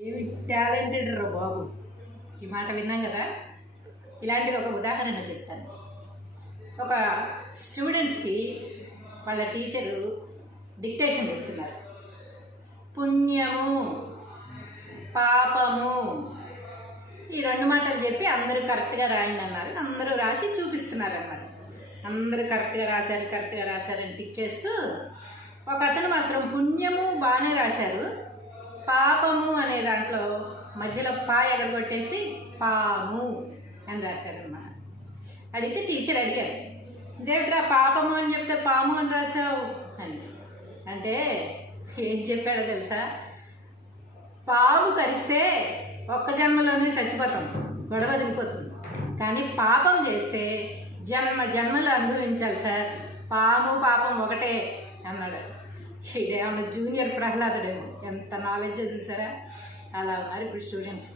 ఏమి టాలెంటెడ్ రా బాబు. ఈ మాట విన్నాం కదా. ఇలాంటిది ఒక ఉదాహరణ చెప్తాను. ఒక స్టూడెంట్స్కి వాళ్ళ టీచరు డిక్టేషన్ చెప్తున్నారు. పుణ్యము, పాపము, ఈ రెండు మాటలు చెప్పి అందరూ కరెక్ట్గా రాయండి అన్నారు. అందరూ రాసి చూపిస్తున్నారు అన్నమాట. అందరూ కరెక్ట్గా రాశారని టిక్ చేస్తూ ఒక అతను మాత్రం పుణ్యము బాగానే రాశారు, పాపము అనే దాంట్లో మధ్యలో పా ఎగరగొట్టేసి పాము అని రాశాడు అన్నమాట. అడిగితే టీచర్ అడిగారు, ఇదేమిట్రా పాపము అని చెప్తే పాము అని రాసావు అని. అంటే ఏం చెప్పాడో తెలుసా? పాము కరిస్తే ఒక్క జన్మలోనే చచ్చిపోతాం, గొడవ వదిలిపోతుంది. కానీ పాపం చేస్తే జన్మలు అనుభవించాలి సార్, పాము పాపం ఒకటే అన్నాడు. ఇదేమన్నా జూనియర్ ప్రహ్లాదుడేమో, ఎంత నాలెడ్జ్ చూసారా. అలా ఉన్నారు ఇప్పుడు స్టూడెంట్స్.